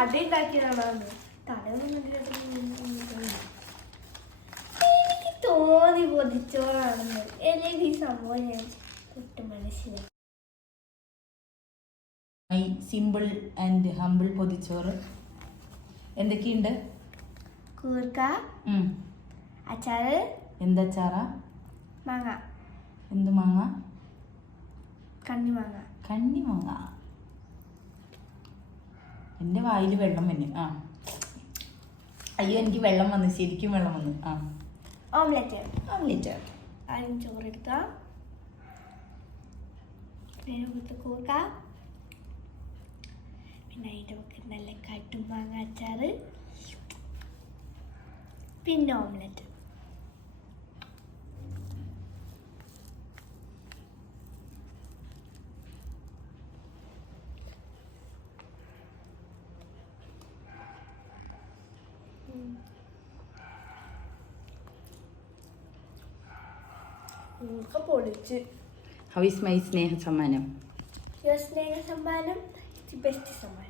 അട ഉണ്ടാക്കിയതാണ് തലയൊന്നും എനിക്ക് തോന്നി പൊതിച്ചോറാണെന്ന് എനിക്ക് ഈ സംഭവം ഞാൻ തൊട്ട് മനസ്സിലായി സിമ്പിൾ ആൻഡ് ഹമ്പിൾ പൊതിച്ചോറ്. എന്തൊക്കെയുണ്ട്? കൂർക്ക. അച്ചാറ് എന്തച്ചാറാ മാങ്ങ. എന്ത് മാങ്ങ? കണ്ണി മാങ്ങ കണ്ണി എന്റെ വായിൽ വെള്ളം വന്നു. ആ. അയ്യോ എനിക്ക് വെള്ളം വന്നു. ശരിക്കും വെള്ളം വന്നു. ആ. ഓംലെറ്റ്. ഓംലെറ്റ്. ആദ്യം ചോറെടുക്ക പിന്നെ കൊടുത്ത് കൂർക്ക. പിന്നെ അതിന്റെ ഒക്കെ നല്ല കട്ടുമാങ്ങ അച്ചാറ്. പിന്നെ ഓംലെറ്റ്. പൊളിച്ച്. ഹൗ ഇസ് മൈ സ്നേഹ സമ്മാനം സ്നേഹ സമ്മാനം ബെസ്റ്റ് സമ്മാനം.